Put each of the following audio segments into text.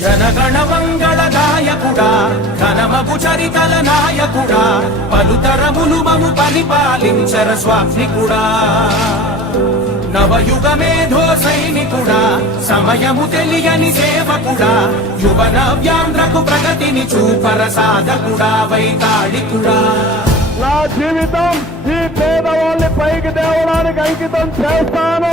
జనగణ మంగళ గాయకుడా ఘనమగు చరితల నాయకుడా పలుతరములు మము పరిపాలించర స్వామికుడా నవయుగ మేధో సైనికుడా సమయము తెలియని సేవకుడా యువ నవ్యాంధ్రకు ప్రగతిని చూపర సాధకుడా వైతాళికుడా. నా జీవితం ఈ పేదవాళ్ళని పైకి తేవడానికి అంకితం చేస్తాను.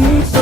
me